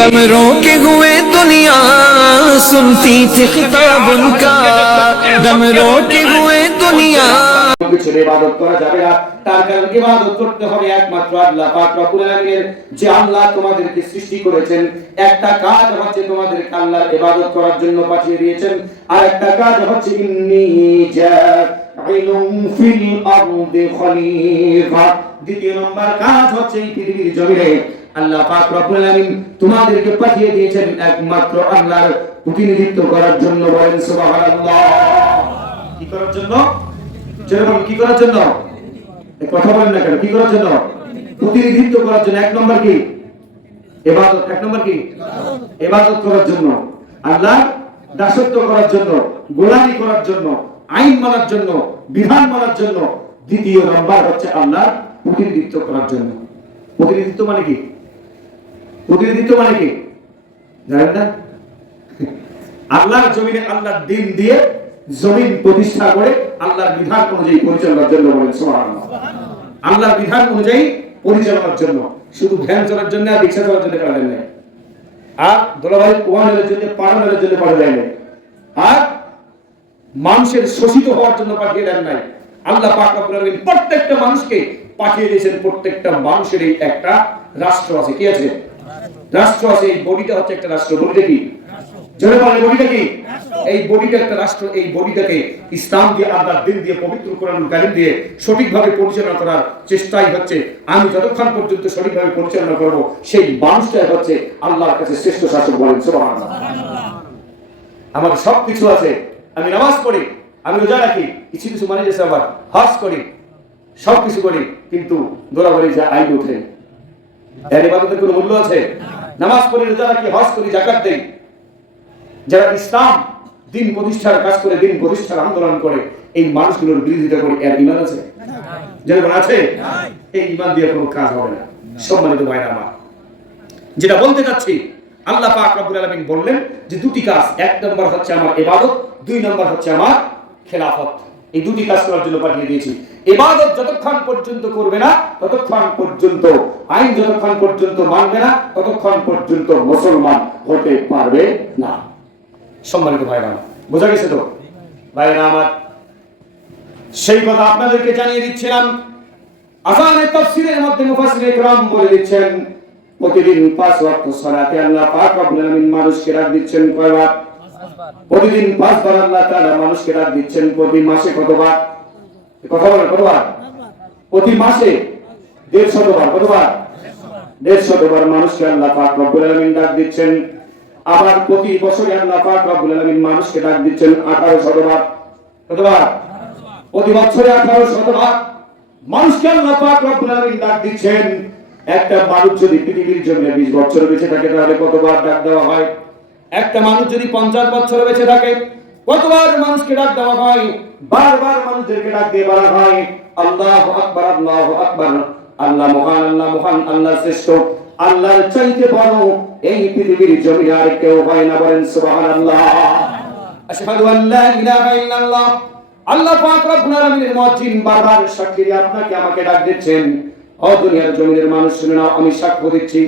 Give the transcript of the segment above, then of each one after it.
हम रोके हुए दुनिया सुनती थी खिताब उनका दम रोके हुए दुनिया কিছুর ইবাদত করা যাবে না তার কারণ ইবাদত করতে হবে একমাত্র আল্লাহ পাক রব্বুল আলামিনের যে আল্লাহ তোমাদেরকে সৃষ্টি করেছেন একটা কাজ হচ্ছে তোমাদেরকে আল্লাহর ইবাদত করার জন্য পাঠিয়ে দিয়েছেন আর একটা কাজ হচ্ছে ইন্নী জাইলুম ফিল আরদি খলিফা দ্বিতীয় নম্বর কাজ হচ্ছে এই পৃথিবীর জমিনে আল্লাহ পাক রব্বুল আলামিন তোমাদেরকে পাঠিয়ে দিয়েছেন একমাত্র আল্লাহর প্রতিনিধিত্ব করার জন্য বলেন সুবহানাল্লাহ। কি করার জন্য? যেরকম কি করার জন্য? কথা বলেন না কেন? কি করার জন্য? প্রতিনিধিত্ব করার জন্য। এক নম্বর কি? এবাদত। এক নম্বর কি? এবাদত করার জন্য। আল্লাহ দাসত্ব করার জন্য, গোলামি করার জন্য, আইন মানার জন্য, বিধান মানার জন্য। দ্বিতীয় নম্বর হচ্ছে আল্লাহ প্রতিনিধিত্ব করার জন্য। প্রতিনিধিত্ব মানে কি? প্রতিনিধিত্ব মানে কি? জানেন না? আল্লাহর জমিনে আল্লাহর দিন দিয়ে জমিন প্রতিষ্ঠা করে আল্লাহর বিধান অনুযায়ী পরিচালনার জন্য বলেন আল্লাহর বিধান অনুযায়ী পরিচালনার জন্য। শুধু চলার জন্য আর রিক্সা চলার জন্য করা যায় না আর জন্য জন্য আর মানুষের শোষিত হওয়ার জন্য পাঠিয়ে দেন নাই। আল্লাহ পাক প্রত্যেকটা মানুষকে পাঠিয়ে দিয়েছেন, প্রত্যেকটা মানুষের একটা রাষ্ট্র আছে। কি আছে? রাষ্ট্র আছে, এই বডিটা হচ্ছে একটা রাষ্ট্র। বডিটা কি? জোরে বলে বডিটা কি? এই বডিটা একটা রাষ্ট্র, এই বডিটাকে ইসলাম দিয়ে দিন দিয়ে, পবিত্র কোরআন দিয়ে সঠিকভাবে পরিচালনা করার চেষ্টাই হচ্ছে। আমি যতক্ষণ পর্যন্ত সঠিকভাবে পরিচালনা করব, সেই মানুষটাই হচ্ছে আল্লাহর কাছে শ্রেষ্ঠ শাসক বলেন আমার সব কিছু আছে। আমি নামাজ পড়ি, আমি রোজা রাখি, কিছু কিছু মানে গেছে আবার হজ করি সব কিছু করি, কিন্তু দোলাবাড়ি যা আইন উঠে এর ইবাদতের কোনো মূল্য আছে? নামাজ পড়ি হজ করি জাকাত দেই। যারা ইসলাম, দিন প্রতিষ্ঠার কাজ করে, দিন প্রতিষ্ঠার আন্দোলন করে, এই মানুষগুলোর বিরোধিতা করে এর ইমান আছে? যেরকম আছে? এই ইমান দিয়ে কোনো কাজ হবে না। সম্মানিত আমার, যেটা বলতে চাচ্ছি, আল্লাহ পাক রব্বুল আলামিন বললেন যে দুটি কাজ, এক নম্বর হচ্ছে আমার ইবাদত, দুই নম্বর হচ্ছে আমার খেলাফত। এই দুটি কাজ করার জন্য পাঠিয়ে দিয়েছি। ইবাদত যতক্ষণ পর্যন্ত করবে না ততক্ষণ পর্যন্ত আইন যতক্ষণ পর্যন্ত মানবে না ততক্ষণ পর্যন্ত মুসলমান হতে পারবে না। সম্মানিত ভাইরা আমার, বোঝা গেছে তো? ভাইরা আমার সেই কথা আপনাদেরকে জানিয়ে দিচ্ছিলাম। আজানের তাফসীরের মধ্যে মুফাসসির ইকরাম বলে দিচ্ছেন প্রতিদিন পাঁচ ওয়াক্ত সালাতে আল্লাহ পাক রব্বুল আলামিন মানুষকে ডাক দিচ্ছেন কয়বার? প্রতিদিন পাঁচবার আল্লাহ তাআলা মানুষকে ডাক দিচ্ছেন, প্রতি মাসে কতবার? কথা বলেন, কতবার? প্রতি মাসে দেড় শতবার কতবার? দেড় শতবার মানুষকে আল্লাহ পাক রব্বুল আলামিন ডাক দিচ্ছেন। আবার প্রতি বছরে আল্লাহ পাক রব্বুল আলামিন মানুষকে ডাক দিচ্ছেন আঠারো শতবার কতবার? প্রতি বছরে আঠারো শতবার মানুষকে আল্লাহ পাক রব্বুল আলামিন ডাক দিচ্ছেন। একটা মানুষ যদি পৃথিবীর জন্য 20 বছর বেঁচে থাকে, তাহলে কতবার ডাক দেওয়া হয়? একটা মানুষ যদি 50 বছর বেঁচে থাকে, কতবার মানুষকে ডাক দেওয়া হয়? বারবার মানুষদেরকে ডাক দিয়ে বলা হয়, আল্লাহু আকবার আল্লাহু আকবার, আল্লাহ মহান আল্লাহ মহান, আল্লাহ শ্রেষ্ঠ, আল্লাহর চাইতে বড় এই পৃথিবীর জমিনে আর কেউ হয় না বলেন আশহাদু আন লা ইলাহা ইল্লাল্লাহ। আল্লাহ পাক রব্বুল আলামিনের মুয়াজ্জিন বারবার সাক্ষী আপনাকে আমাকে ডাক দিচ্ছেন। ও দুনিয়ার জমিনের মানুষ, শুনে নাও, আমি সাক্ষ্য দিচ্ছি।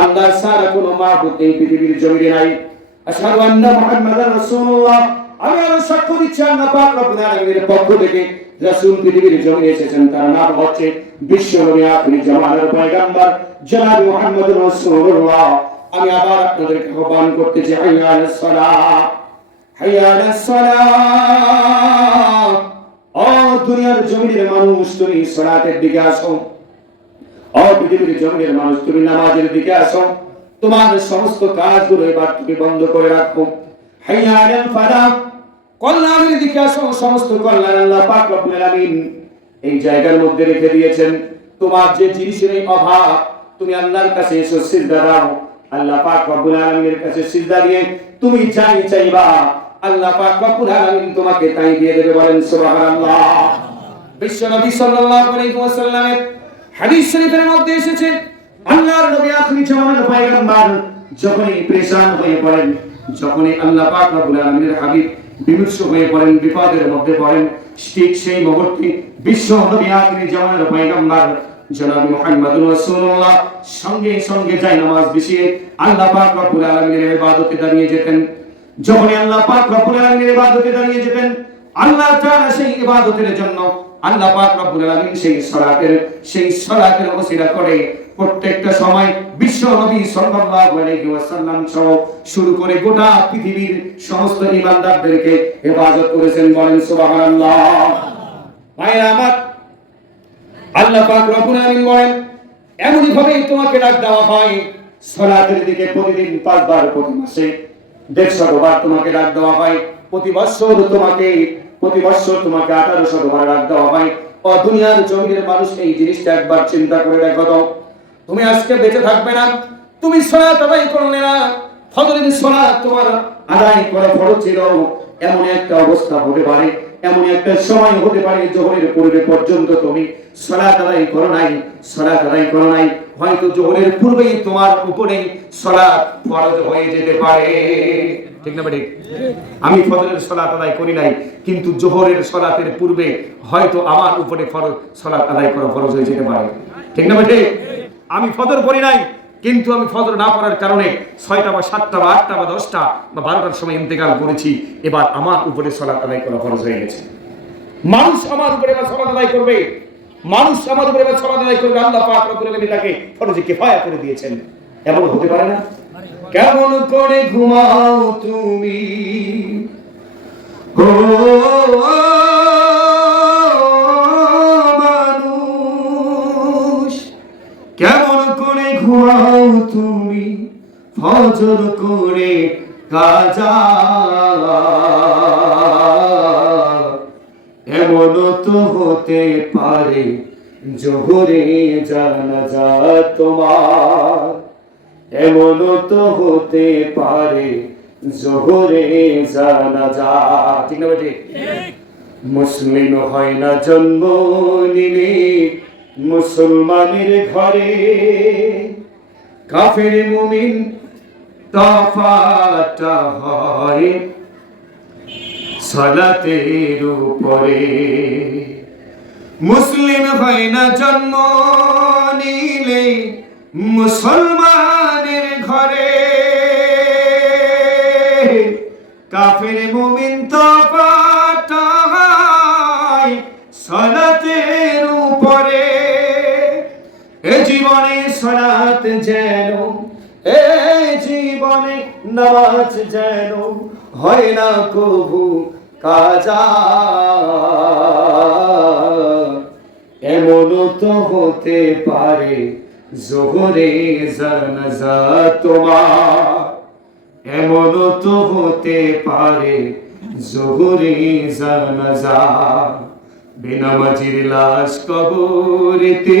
আল্লাহ সারা কোনো মাহবুব এই পৃথিবীর জমিনে নাই। আশহাদু আন্না মুহাম্মাদার রাসূলুল্লাহ। আমি আরও সাক্ষ্য দিচ্ছি, আল্লাহ পাক রব্বুল আলামিনের পক্ষ থেকে রাসূল পৃথিবীর জমিনে এসেছেন, তার নাম হচ্ছে বিশ্ব নবী আখরি জামানের পয়গম্বর, জনাব মুহাম্মদুর রাসূলুল্লাহ। আমি আবার আপনাদেরকে আহ্বান করতেছি হাইয়া আলাস সালাহ। হাইয়া আলাস সালাহ। ও দুনিয়ার জমিনের মানুষ, তুমি সালাতের দিকে আসো। ও পৃথিবীর জমিনের মানুষ, তুমি নামাজের দিকে আসো। তোমার সমস্ত কাজগুলো এবার তুমি বন্ধ করে রাখো। হাইয়া আলাল কল্যাণের দিকে আসো, সমস্ত কল্যাণ আল্লাহ পাক রব্বুল আলামিন এই জায়গার মধ্যে রেখে দিয়েছেন। তোমার যে জিনিসের অভাব, তুমি আল্লাহর কাছে এসো, সিজদা দাও। আল্লাহ পাক রব্বুল আলামিনের কাছে সিজদা দিয়ে তুমি চাই চাইবা, আল্লাহ পাক রব্বুল আলামিন তোমাকে তাই দিয়ে দেবে বলেন সুবহানাল্লাহ। বিশ্ব নবী সাল্লাল্লাহু আলাইহি ওয়াসাল্লামের হাদিস শরীফের মধ্যে এসেছে আল্লাহর নবী আখরি জামানের পয়গম্বর যখনই পরেশান হয়ে পড়েন, যখনই আল্লাহ পাক রব্বুল আলামিনের হাবিব বিমর্ষ হয়ে পড়েন, বিপদের মধ্যে পড়েন, ঠিক সেই মুহূর্তে বিশ্ব নবী আখরি জামানের পয়গম্বর জনাব মুহাম্মদুর রাসূলুল্লাহ সঙ্গে সঙ্গে যাই নামাজ বিছিয়ে আল্লাহ পাক রব্বুল আলামিনের ইবাদতে দাঁড়িয়ে যেতেন। যখনই আল্লাহ পাক রব্বুল আলামিনের ইবাদতে দাঁড়িয়ে যেতেন, আল্লাহ তাআলা সেই ইবাদতের জন্য আল্লাহ পাক রব্বুল আলামিন সেই সালাতের সেই সালাতের ওসিলা করে প্রত্যেকটা সময় বিশ্ব নবী সাল্লাল্লাহু আলাইহি ওয়াসাল্লাম সহ শুরু করে গোটা পৃথিবীর সমস্ত ইমানদারদেরকে হেফাজত করেছেন বলেন সুবহানাল্লাহ। ভাইরা আমার আল্লাহ পাক রব্বুল আলামিন বলেন এমনই ভাবে তোমাকে ডাক দেওয়া হয়, সালাতের দিকে প্রতিদিন পাঁচবার প্রতি মাসে দেড়শো বার তোমাকে ডাক দেওয়া হয়, প্রতি বছর তোমাকে, প্রতি বছর তোমাকে আঠারোশো বার ডাক দেওয়া হয়। দুনিয়ার জমিনের মানুষ এই জিনিসটা একবার চিন্তা করে দেখো তো। তুমি আজকে বেঁচে থাকবে না। তুমি সালাত আদায় করলে না। ফজরের সালাত তোমার আদায় করা ফরজ ছিল। এমন একটা অবস্থা হতে পারে, এমন একটা সময় হতে পারে জোহরের পূর্বে পর্যন্ত তুমি সালাত আদায় করো নাই সালাত আদায় করো নাই। হয়তো জোহরের পূর্বেই তোমার উপরে সালাত ফরজ হয়ে যেতে পারে। ঠিক না বেঠিক? আমি ফজরের সালাত আদায় করি নাই, কিন্তু জোহরের সালাতের পূর্বে হয়তো আমার উপরে ফরজ সালাত আদায় করা ফরজ হয়ে যেতে পারে। ঠিক না বেঠিক? আমি ফজর পড়ি নাই, কিন্তু আমি ফজর না পড়ার কারণে ছয়টা বা সাতটা বা আটটা বা দশটা বা বারোটার সময় ইন্তেকাল করেছি। এবার আমার উপরে সলাৎ আদায় করা ফরজ হয়ে গেছে। মানুষ আমার উপরে এবার সলাৎ আদায় করবে। মানুষ আমার উপরে এবার সলাৎ আদায় করবে। আল্লাহ পাক রব্বুল আলামিন তাকে ফরজে কিফায়া করে দিয়েছেন। এমন হতে পারে না? কেমন করে ঘুমাও তুমি? ও ঘুমাও তুমি ফজর করে কাজা। এমন তো হতে পারে জোহরে জানাজা তোমার। এমন তো হতে পারে জোহরে জানাজা। ঠিক না বেটি মুসলিম হয় না জন্ম নিলে মুসলমানের ঘরে। কাফের মুমিন তফাটা হয় সালাতের উপরে। মুসলিম হয় না জন্ম নিলে মুসলমানের ঘরে। কাফের মুমিন তফাটা হয় সালাতের যেন। এ জীবনে নামাজ যেন হয় না কবু কাজা। এমন তো হতে পারে জোহরে জানাজা তোমার। এমন তো হতে পারে জোহরে জানাজা। বেনামাজির লাশ কবরেতে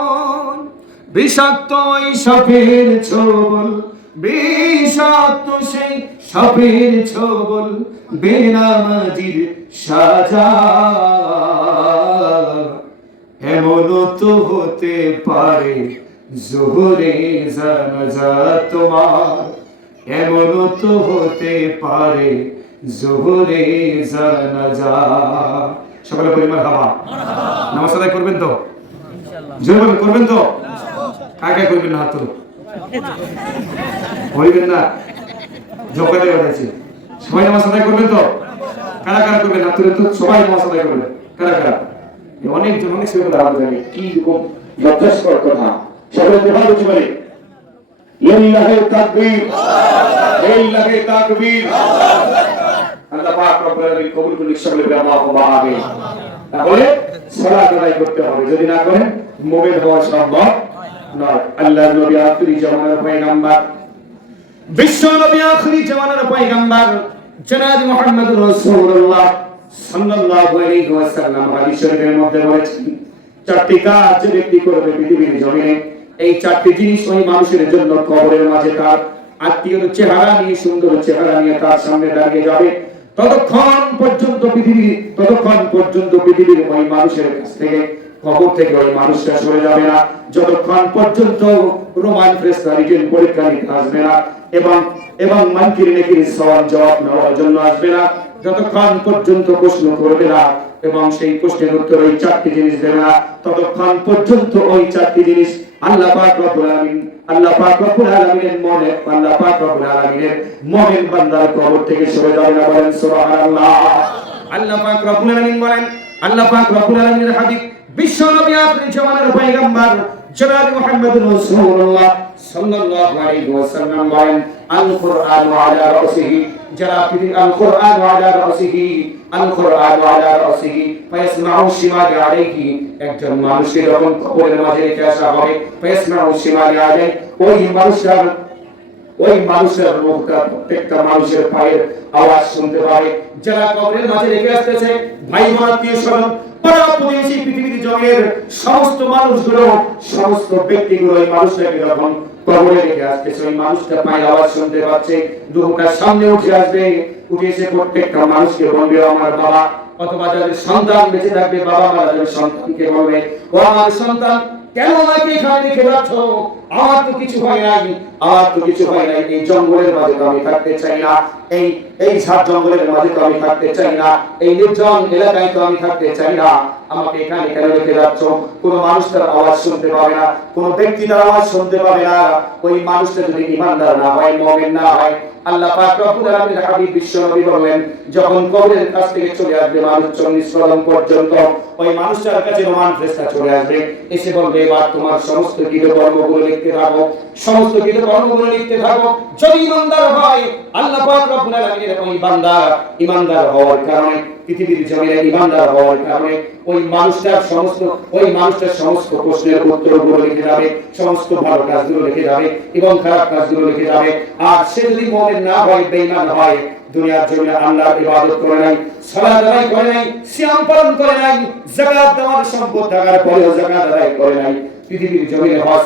বিষাক্ত ওই সাপের ছবল বিষাক্ত সেই সাপের ছবল বেনামাজির সাজা। এমন তো হতে পারে জোহরে জানাজা তোমার। এমন তো হতে পারে জোহরে জানাজা। সকলে পরিবার হাবা নামাজ আদায় করবেন তো? জোরভাবে করবেন তো? কাকে না না। জোকাতে সবাই নামাজ আদায় করবেন তো? কারা কারা করবেন তো সবাই নামাজ আদায় করবেন। কারা কারা? অনেক সেগুলো আলাদা জানি কি রকম লজ্জাস্কর কথা। প্রভাব হচ্ছে পারে। লিল্লাহি তাকবীর। লিল্লাহি তাকবীর। আল্লাহ পাক রব্বুল আলামিন কবুল করুন বলে আমিন। তাহলে সালাত আদায় করতে হবে। যদি না করেন, মুমিন হওয়া সম্ভব। চারটি কাজ ব্যক্তি করবে পৃথিবীর জমিনে, এই চারটি জিনিস ওই মানুষের জন্য কবরের মাঝে তার চেহারা নিয়ে, সুন্দর চেহারা নিয়ে তার সামনে দাঁড়িয়ে যাবে। ততক্ষণ পর্যন্ত পৃথিবী, ততক্ষণ পর্যন্ত পৃথিবীর ওই মানুষের কাছ থেকে কবর থেকে ওই মানুষটা সরে যাবে না। যতক্ষণ পর্যন্ত রোমান ফ্রেস্তা রিটেন পরীক্ষা নিতে আসবে না এবং এবং মানকির নেকির সওয়াল জবাব নেওয়ার জন্য আসবে না, যতক্ষণ পর্যন্ত প্রশ্ন করবে না এবং সেই প্রশ্নের উত্তর ওই চারটি জিনিস দেবে না, ততক্ষণ পর্যন্ত ওই চারটি জিনিস আল্লাহ পাক রব্বুল আলামিন, আল্লাহ পাক রব্বুল আলামিনের মনে, আল্লাহ পাক রব্বুল আলামিনের মনের বান্দার কবর থেকে সরে যাবে না বলেন সুবহানাল্লাহ। আল্লাহ পাক রব্বুল আলামিন বলেন, আল্লাহ পাক রব্বুল আলামিনের হাবিব বিশ্ব নবী আখির জামানের পয়গম্বর জনাব মুহাম্মদ রাসূলুল্লাহ সাল্লাল্লাহু আলাইহি ওয়াসাল্লাম বলেন আল কুরআন আলা রাসিহি। যারা পৃথিবী আল কুরআন আলা রাসিহি। আল কুরআন আলা রাসিহি। ফায়াসমাউ শিমালি আলাইহি। একজন মানুষের যখন কবরের মাঝে রেখে আসা হবে। ফায়াসমাউ শিমালি আলাইহি ওই মানুষটার ওই মানুষের মুখটা প্রত্যেকটা মানুষের পায়ের আওয়াজ শুনতে পারে যারা কবরের মাঝে রেখে আসতেছে ভাই আত্মীয় স্বজন পাড়া প্রতিবেশী পৃথিবীর জমির সমস্ত মানুষগুলো, সমস্ত ব্যক্তিগুলো ওই মানুষটাকে যখন কবরে রেখে আসতেছে, ওই মানুষটা পায়ের আওয়াজ শুনতে পাচ্ছে রুহটা সামনে উঠে আসবে, উঠে এসে প্রত্যেকটা মানুষকে বলবে আমার বাবা, অথবা যাদের সন্তান বেঁচে থাকবে, বাবা মারা যাদের সন্তানকে বলবে, ও আমার সন্তান, কেন আমাকে এখানে রেখে যাচ্ছ? আমার তো কিছু হয় নাই আমার তো কিছু হয় নাই। এই জঙ্গলের মাঝে তো আমি থাকতে চাই না। এই এই ঝাড় জঙ্গলের মাঝে তো আমি থাকতে চাই না। এই নির্জন এলাকায় তো আমি থাকতে চাই না। আমাকে এখানে কেন রেখে যাচ্ছ? কোনো মানুষ তার আওয়াজ শুনতে পাবে না। কোনো ব্যক্তি তার আওয়াজ শুনতে পাবে না। ওই মানুষটা যদি ইমানদার না হয় না হয়, আল্লাহ পাক রব্বুল আলামিনের হাবিব বিশ্ব নবী বললেন যখন কবরের কাছ থেকে চলে আসবে মানুষ চল্লিশ পর্যন্ত, ওই মানুষটার কাছে রোমান ফেরেশতা চলে আসবে। এসে বলবে, এবার তোমার সমস্ত কৃত কর্মগুলো লিখতে থাকো, সমস্ত কৃত কর্মগুলো লিখতে থাকো। যদি ইমানদার হয়, আল্লাহ পাক রব্বুল আলামিনের ওই বান্দা ইমানদার হওয়ার কারণে, পৃথিবীর জমিনে ইমানদার হওয়ার কারণে, ওই মানুষটার সমস্ত, ওই মানুষটার সমস্ত প্রশ্নের উত্তরগুলো লিখে যাবে, সমস্ত ভালো কাজগুলো লিখে যাবে এবং খারাপ কাজগুলো লিখে যাবে। আর সে যদি মুমিন না হয়, বেঈমান হয়, দুনিয়ার জমিনে আল্লাহর ইবাদত করে নাই, সালাত আদায় করে নাই, সিয়াম পালন করে নাই, যাকাত দেওয়ার সম্পদ থাকার পরেও যাকাত আদায় করে নাই, পৃথিবীর জমিনে হজ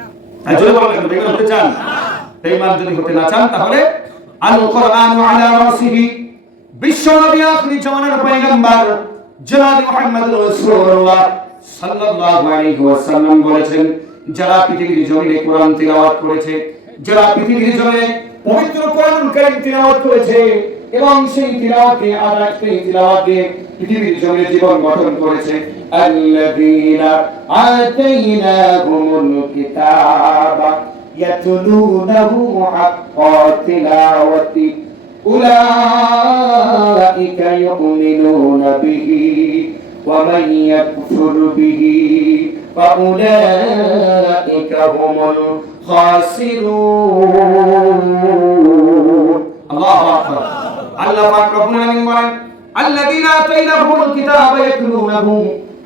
জোরে আলাইহি ওয়াসাল্লাম বলেছেন, যারা পৃথিবীর জমিনে কোরআন তিলাওয়াত করেছে, যারা পৃথিবীর জমিনে পবিত্র কোরআন কারীম তিলাওয়াত করেছে, এবং সেই তিলাওয়াতে আদায় সেই তিলাওয়াতে পৃথিবীর জমিনে জীবন গঠন করেছে, আল্লাযীনা الكتاب يتلونه حق تلاوته أولئك يؤمنون به ومن يكفر به فأولئك هم الخاسرون الله أكبر الله أكبر من بلن الذين آتيناهم الكتاب يتلونه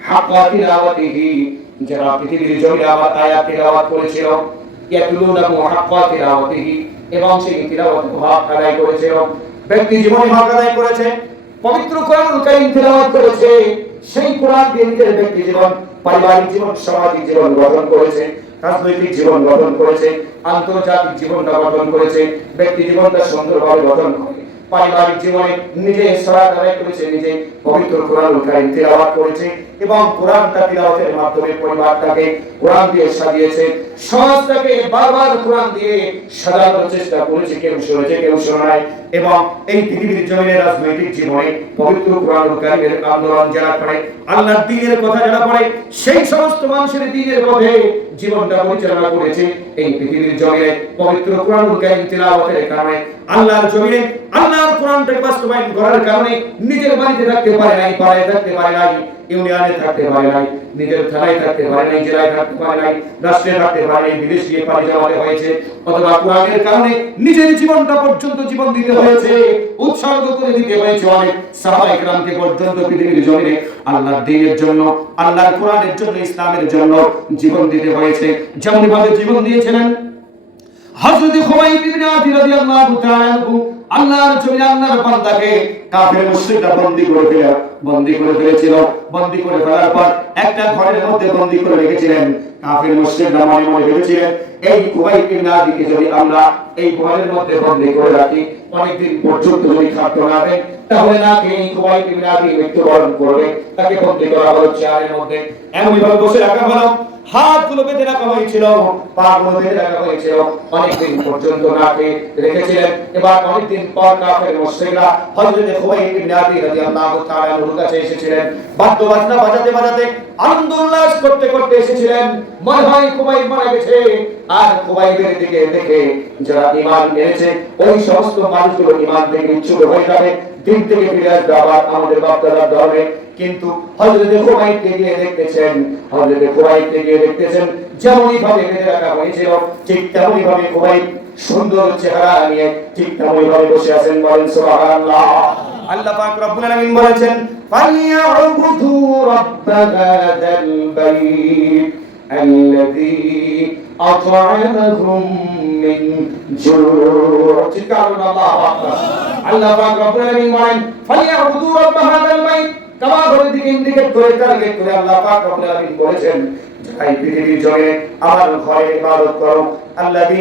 حق تلاوته যারা পৃথিবীর আয়াত করেছিল ইয়াতলুনাহু হাক্কা তিলাওয়াতিহি, এবং সেই আদায় করেছে এবং ব্যক্তি জীবনে আদায় করেছে, পবিত্র কোরআনুল কারীম করেছে, সেই কোরআন দিয়ে নিজের ব্যক্তি জীবন, পারিবারিক জীবন, সামাজিক জীবন গঠন করেছে, রাজনৈতিক জীবন গঠন করেছে, আন্তর্জাতিক জীবনটা গঠন করেছে, ব্যক্তি জীবনটা সুন্দরভাবে গঠন করে। পারিবারিক জীবনে নিজে সালাত আদায় করেছে, নিজে পবিত্র কোরআনুল কারীম তিলাওয়াত করেছে এবং কোরআনটা তিলাওয়াতের মাধ্যমে পরিবারটাকে কোরআন দিয়ে সাজিয়েছে। সমাজটাকে বারবার কোরআন দিয়ে সাজানোর চেষ্টা করেছে, কেউ শুনেছে, কেউ শোনে নাই। এবং এই পৃথিবীর জমিনে রাজনৈতিক জীবনে পবিত্র কোরআনুল কারীমের আন্দোলন যারা করে, আল্লাহর দ্বীনের কথা যারা পড়ে সেই সমস্ত মানুষের দ্বীনের পথে জীবনটা পরিচালনা করেছে। এই পৃথিবীর জমিনে পবিত্র কোরআনুল কারীম তিলাওয়াতের কারণে আল্লাহর জমিনে, আল্লাহর কোরআনটাকে বাস্তবায়ন করার কারণে নিজের বাড়িতে থাকতে পারে নাই পারে থাকতে পারে নাই, ইউনিয়নে থাকতে পারে নাই, নিজের থানায় থাকতে পারে নাই, জেলায় থাকতে পারে নাই, রাষ্ট্রে থাকতে পারে নাই, বিদেশ গিয়ে পাড়ি জমাতে হয়েছে, অথবা কোরআনের কারণে নিজের জীবনটা পর্যন্ত জীবন দিতে হয়েছে, উৎসর্গ করে দিতে হয়েছে অনেক সাহাবা ইকরামকে পর্যন্ত পৃথিবীর জমিনে। আল্লাহর দ্বীনের জন্য, আল্লাহর কোরআনের জন্য, ইসলামের জন্য জীবন দিতে হয়েছে। যেমন ভাবে জীবন দিয়েছিলেন হযরত খুবাইব ইবনে আদি রাদিয়াল্লাহু তাআলা আল্লাহর জমিনে আল্লাহর বান্দাকে কাফের মুশরিকরা বন্দী করে ফেলে, বন্দী করে ফেলেছিল। বন্দী করে ফেলার পর একটা ঘরের মধ্যে বন্দী করে রেখেছিলেন কাফের মুশরিকরা মনে মনে ভেবেছিলেন, এই খুবাইব ইবনে আদিকে যদি আমরা এই ঘরের মধ্যে বন্দী করে রাখি, অনেকদিন পর্যন্ত যদি খাদ্য না দেয় তাহলে না কে এই খুবাইব ইবনে আদি মৃত্যুবরণ করবে? তাকে বন্দী করা হলো চেয়ারের মধ্যে। এমনই ভাবে বসে রাখা হলো। হাতগুলো বেঁধে রাখা হয়েছিল বেঁধে রাখা হয়েছিল। অনেকদিন পর্যন্ত নাকে রেখেছিলেন? এবার অনেকদিন পর কাফের তাআলা কাছে এসেছিলেন। বাদ্য বাজনা বাজাতে বাজাতে আনন্দ উল্লাস করতে করতে এসেছিলেন। মনে হয় মারা গেছে। আর খুবাইবের দিকে দেখে যারা ঈমান এনেছে, ওই সমস্ত মানুষগুলো ঈমান থেকে উচ্ছুক হয়ে যাবে। দিন থেকে ফিরে আসবে আবার আমাদের বাপদাদার ধর্মে কিন্তু হযরতে খুবাইবকে গিয়ে দেখতেছেন হযরতে খুবাইবকে গিয়ে দেখতেছেন যেমনই ভাবে বেঁধে রাখা হয়েছিল ঠিক তেমনই ভাবে খুবাইব সুন্দর চেহারা নিয়ে ঠিক তেমনই ভাবে বসে আছেন বলেন সুবহানাল্লাহ আল্লাহ পাক রব্বুল আলামিন বলেছেন ফালিয়াবুদু রাব্ব হাদাল বাইত الذي أطعمهم من جوع تكالون الله أكبر আল্লাহ পাক রব্বুল আলামিন বলেন ফালিয়াবুদু রাব্ব হাদাল বাইত কাবা ঘরের দিকে ইন্ডিকেট করে টার্গেট করে আল্লাহ পাক রব্বুল আলামিন বলেছেন যাই পৃথিবীর জমিনে আমার ঘরে ইবাদত করো আল্লাযী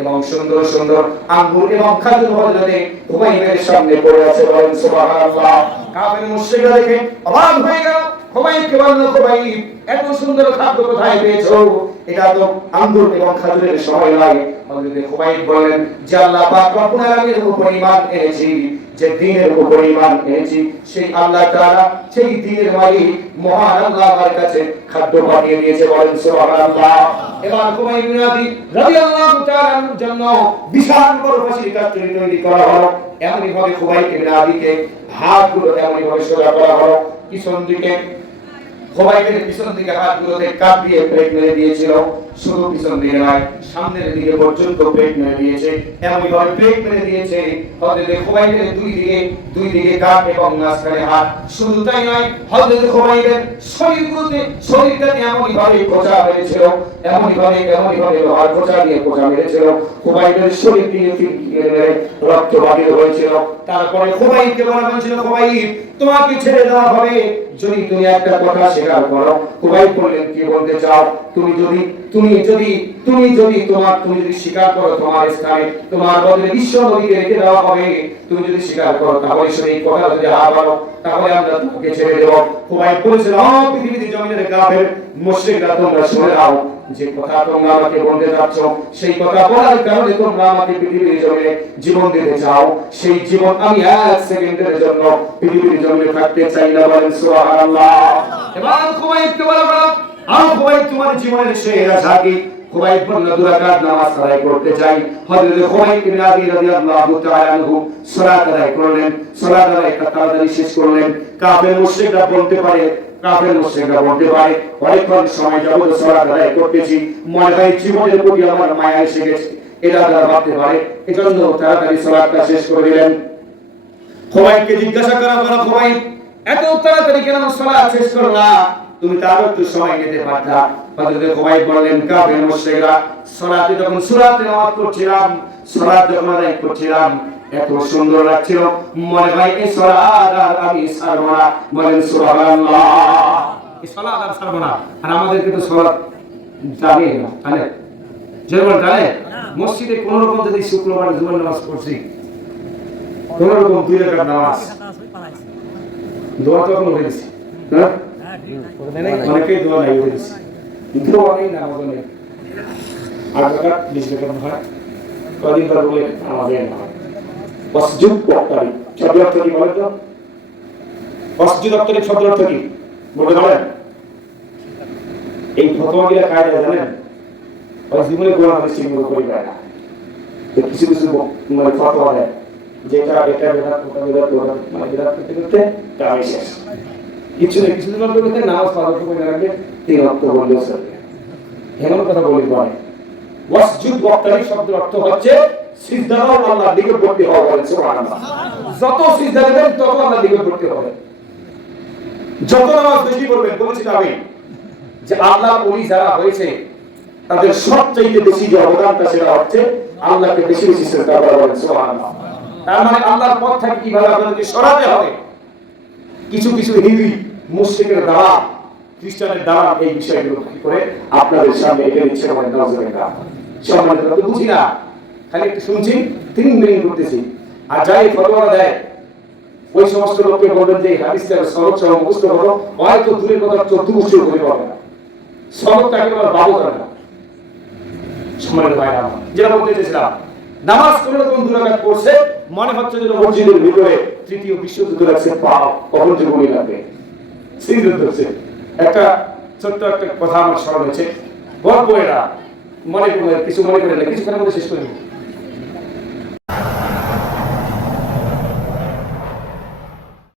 এবং সুন্দর সুন্দর আঙ্গুর এবং খাজুর হযরতে হুমায়ুনের সামনে পড়ে আছে বলেন সুবহানাল্লাহ। কাফের মুশরিকরা দেখে অবাক হয়ে গেল খুবাইবকে বলল হুমায়ুন এত সুন্দর খাদ্য কোথায় পেয়েছ? এটা তো আঙ্গুর এবং খাজুরের সময় লাগে হযরতে বলেন বললেন, যে আল্লাহ পাক রব্বুল আলামিনের উপর ঈমান এনেছি। যে দিনের উপর ঈমান এনেছি, সেই আল্লাহ তাআলা সেই দিনের মালিক মহান আল্লাহ আমার কাছে খাদ্য পাঠিয়ে দিয়েছে বলেন সুবহানাল্লাহ। এবার খুবাইব বিন আদি রাদিয়াল্লাহু তাআলার জন্য বিশাল বড় ফাঁসির কাঠটি তৈরি করা হলো। এমনই ভাবে খুবাইব বিন আদিকে হাতগুলো এমনই ভাবে সোজা করা হলো। পিছন দিকে খোবাইবের পিছন দিকে হাতগুলোতে কাপ দিয়ে পেট মেরে দিয়েছিল। শুধু পিছন দিকে নয়, সামনের দিকে পর্যন্ত পেট মেরে দিয়েছে। এমনই ভাবে পেট মেরে দিয়েছে হযরত খোবাইবের দুই দিকে দুই দিকে কাপ এবং মাঝখানে হাত। শুধু তাই নয়, হযরত খোবাইবের শরীরগুলোতে, শরীরটাতে এমনই ভাবে খোঁচা এমনই ভাবে ভাবে লোহার খোঁচা দিয়ে খোঁচা মেরেছিল। শরীর দিয়ে রক্ত হয়েছিল। তারপরে বলা হয়েছিল, খোবাইব, তোমাকে ছেড়ে দেওয়া হবে। যদি তুমি একটা কথা স্বীকার করো খুবাই বললেন, কি বলতে চাও? তুমি যদি তুমি যদি তুমি যদি তোমার, তুমি যদি স্বীকার করো তোমার স্থানে, তোমার বদলে বিশ্ব নবীকে রেখে দেওয়া হবে, তুমি যদি স্বীকার করো, তাহলে সেই কথা যদি হা পারো তাহলে আমরা তোমাকে ছেড়ে দেব। খুবাই বলেছিল ও পৃথিবীতে জমিনের কাফের মুশরিকরা তোমরা শুনে নাও যে কথা তোমরা আমাকে বলতে যাচ্ছ সেই কথা বলার কারণে তোমরা আমাকে পৃথিবীর জমিনে জীবন দিতে চাও। সেই জীবন আমি এক সেকেন্ডের জন্য পৃথিবীর জমিনে থাকতে চাই না বলেন সুবহানাল্লাহ। এবার খুবাইবকে বলা হলো আর তোমার জীবনের সেরা সাথী খুবাইব বলল, দুরাকাত নামাজ আদায় করতে চাই। হযরত খুবাইব ইবনে আদি রাদিয়াল্লাহু তাআলা আনহু সালাত আদায় করলেন। সালাত আদায় তাড়াতাড়ি শেষ করলেন। কাফের মুশরিকরা বলতে পারে, কাফের মুশরিকরা বলতে পারে, অনেকক্ষণ সময় সালাত আদায় করতেছি। মনে হয় জীবনের প্রতি আমার মায়া এসে গেছে। তারা ভাবতে পারে। এজন্য তাড়াতাড়ি সালাতটা শেষ করে দিলেন। জিজ্ঞাসা করা এত তাড়াতাড়ি কেন সালাত শেষ করলা? তুমি তার একটু সময় নিতে পারতা। হযরত খুবাইব বললেন, কাফের মুশরিকরা, সালাতে যখন সূরাতে নামাজ পড়ছিলাম, সালাত যখন আদায় করছিলাম, এত সুন্দর লাগছিল। মনে হয় এই সালাত আর আমি ছাড়বো বলেন, সুবহানাল্লাহ। এই সালাত আর ছাড়বো আর আমাদেরকে তো সালাত জানে না, জানে? যেমন জানে? মসজিদে কোন রকম যদি শুক্রবার জুমার নামাজ পড়ছি, কোন রকম দুই রাকাত নামাজ। দোয়া তো এখন হয়ে গেছে। হ্যাঁ? অনেকেই দোয়া নাই হয়ে গেছে দোয়া নেই নামাজ নেই আট রাকাত বিশ রাকাত হয় কদিন পর বলে আমাদের মসজিদ বক্তারি শব্দ অর্থ কি তো? মসজিদ দপ্তরের শব্দ অর্থ কি? বলতে পারেন? এই ফতোয়া গিলা কায়দা জানেন? ওই জীবনে হাদিস ঠিক মতো করে না। কিছু কিছু মানে ফতোয়া দেয়। যেটা এটা বেদাত মানে বেদাত করতে করতে কামে শেষ। কিছু না কিছু দিন করতে নামাজ করে রাখবে তিন এমন কথা বলি শব্দের অর্থ হচ্ছে, সিজদাও আল্লাহর নিকটবর্তী হওয়া যত দেবেন, তত আল্লাহর নিকটবর্তী হবে। যত নামাজ বেশি বলেছি আমি, যে আল্লাহ ওলি যারা হয়েছে, তাদের সবচাইতে বেশি যে অবদানটা সেটা হচ্ছে, আল্লাহকে বেশি বেশি শ্রদ্ধা করা সুবহানাল্লাহ। তার মানে আল্লাহর পথ থেকে কীভাবে আপনাদেরকে সরাতে হবে কিছু কিছু হিন্দু মুসলিমের দ্বারা খ্রিস্টানের দ্বারা এই বিষয়গুলো কি করে? আপনাদের সামনে এনে দিচ্ছে আমার নজরেরা সম্মানিত বুঝি না। খালি একটু শুনছি, তিন করতেছি আর যাই ফতোয়া দেয়। ওই সমস্ত লোককে বলবেন যে হাদিসটা সনদ সহ করো। হয়তো দূরের কথা বছর করে পাবে না। বলা বাবু করে না। সম্মানিত ভাইরা যেটা বলতে চেয়েছিলাম নামাজ কোন রকম দুরাঘাত করছে, মনে হচ্ছে যেন মসজিদের ভিতরে তৃতীয় বিশ্বযুদ্ধ লাগছে, পাও, কখন যে গুলি লাগবে। সিরিয়াস হচ্ছে একটা ছোট্ট একটা কথা আমার স্মরণ হয়েছে। গল্প এরা, মনে করে কিছু মনে করে না, কিছুক্ষণের মধ্যে শেষ করে।